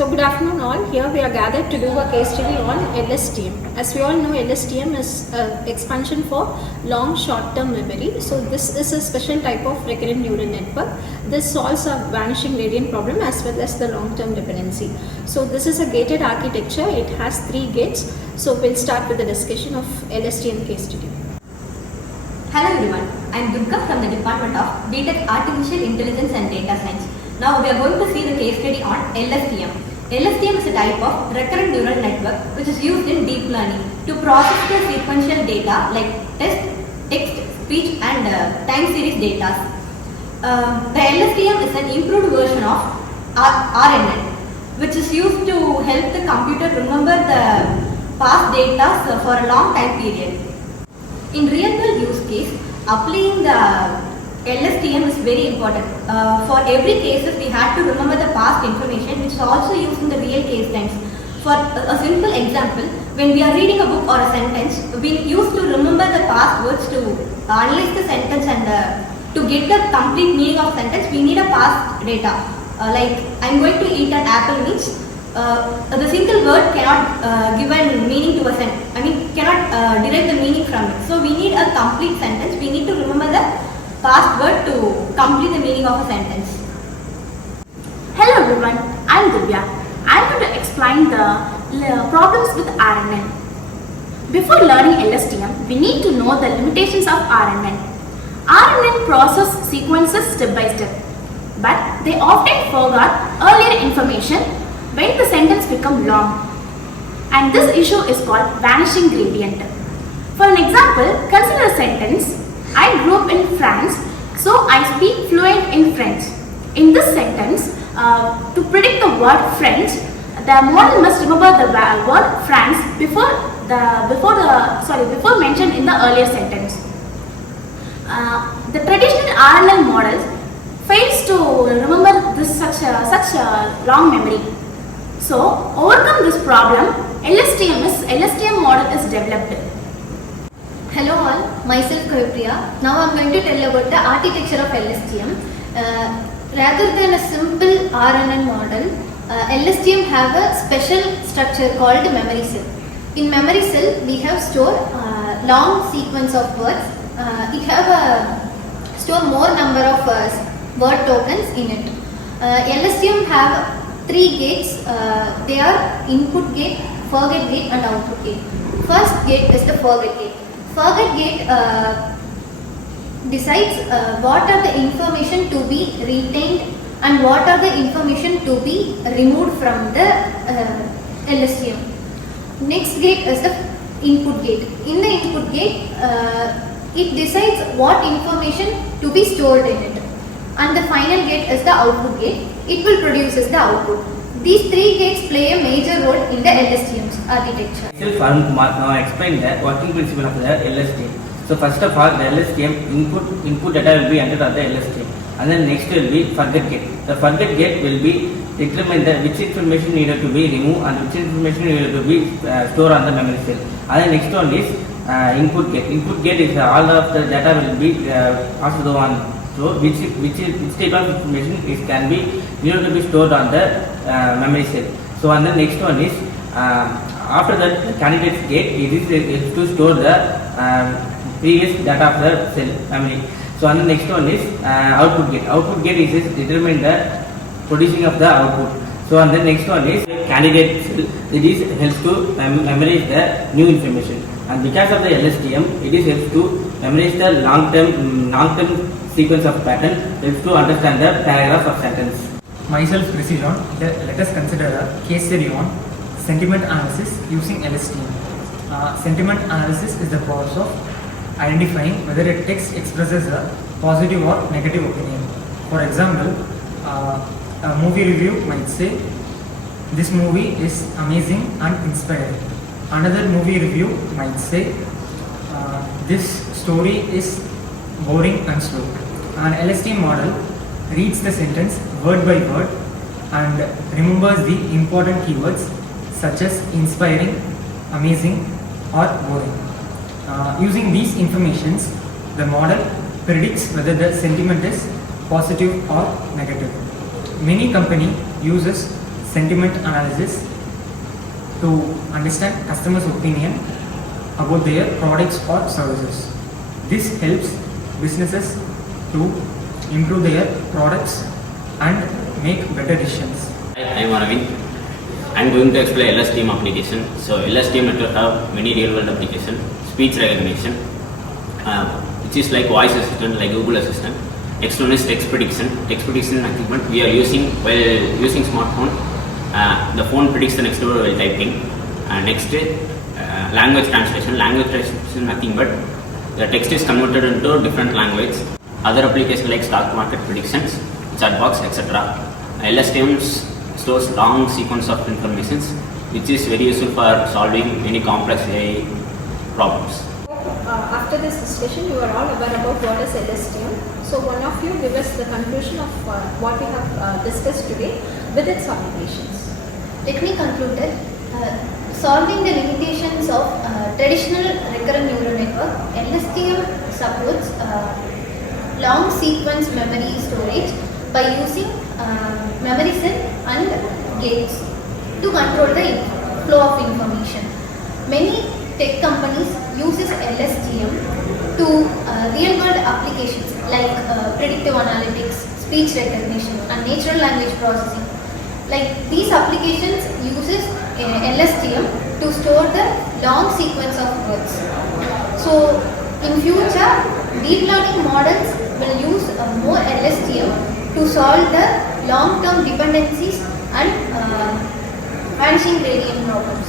So good afternoon all. Here we are gathered to do a case study on LSTM. As we all know, LSTM is expansion for long short-term memory. So this is a special type of recurrent neural network. This solves a vanishing gradient problem as well as the long-term dependency. So this is a gated architecture. It has 3 gates. So we'll start with the discussion of LSTM case study. Hello everyone, I am Durga from the Department of BTech Artificial Intelligence and Data Science. Now we are going to see the case study on LSTM. LSTM is a type of recurrent neural network which is used in deep learning to process the sequential data like text, speech and time series data. The LSTM is an improved version of RNN which is used to help the computer remember the past data for a long time period. In real world use case, applying the LSTM is very important. For every cases, we had to remember the past information which is also used in the real case times. For a simple example, when we are reading a book or a sentence, we used to remember the past words to analyze the sentence and to get the complete meaning of sentence, we need a past data. Like, I'm going to eat an apple means the single word cannot give a meaning to a sentence. Cannot derive the meaning from it. So we need a complete sentence. We need to remember the past word to complete the meaning of a sentence. Hello everyone, I am Divya. I am going to explain the problems with RNN. Before learning LSTM, we need to know the limitations of RNN. RNN process sequences step by step, but they often forgot earlier information when the sentence becomes long. And this issue is called vanishing gradient. For an example, consider a sentence. I grew up in France, so I speak fluent in French. In this sentence, to predict the word French, the model must remember the word France before mentioned in the earlier sentence. The traditional RNN models fails to remember such a long memory. So, overcome this problem, LSTM model is developed. Hello all, myself Kavipriya. Now I am going to tell about the architecture of LSTM. Rather than a simple RNN model, LSTM have a special structure called memory cell. In memory cell, we have stored long sequence of words. It have store more number of word tokens in it. LSTM have 3 gates. They are input gate, forget gate and output gate. First gate is the forget gate. Forget gate decides what are the information to be retained and what are the information to be removed from the LSTM. Next gate is the input gate. In the input gate, it decides what information to be stored in it. And the final gate is the output gate. It will produces the output. These 3 gates play a major role in the LSTM's architecture. Now I explain the working principle of the LSTM. So first of all, the LSTM input data will be entered on the LSTM, and then next will be forget gate. The forget gate will be determine which information needed to be removed and which information needed to be stored on the memory cell. And then next one is input gate. Input gate is all of the data will be passed on. So which type of information can be needed to be stored on the memory cell. So and the next one is after that the candidate's gate, it is to store the previous data of the cell memory. So and the next one is output gate. Output gate is determine the producing of the output. So and the next one is candidate cell. It is helps to memorize the new information. And because of the LSTM, it is helps to memorize the long-term sequence of pattern, helps to understand the paragraph of sentence. Myself Precision. Let us consider a case study on sentiment analysis using LSTM. Sentiment analysis is the process of identifying whether a text expresses a positive or negative opinion. For example, a movie review might say, "This movie is amazing and inspiring." Another movie review might say, "This story is boring and slow." An LSTM model reads the sentence word by word and remembers the important keywords such as inspiring, amazing or boring. Using these informations, the model predicts whether the sentiment is positive or negative. Many company uses sentiment analysis to understand customers' opinion about their products or services. This helps businesses to improve their products and make better decisions. I am Arvind. I am going to explain LSTM application. So LSTM network have many real world application. Speech recognition, which is like voice assistant, like Google Assistant. Next one is text prediction. Text prediction equipment we are using while using smartphone. The phone predicts the next word while typing. Next, language translation. Language translation nothing but the text is converted into different language. Other applications like stock market predictions, chatbots, etc. LSTM stores long sequence of information, which is very useful for solving many complex AI problems. After this discussion, you are all aware about what is LSTM. So one of you give us the conclusion of what we have discussed today with its applications. Let me conclude that solving the limitations of traditional recurrent neural network, LSTM supports long sequence memory storage by using memory cell and gates to control the flow of information. Many tech companies uses LSTM to real-world applications like predictive analytics, speech recognition, and natural language processing. Like these applications uses LSTM to store the long sequence of words. So in future, deep learning models will use more LSTM to solve the long-term dependencies and vanishing gradient problems.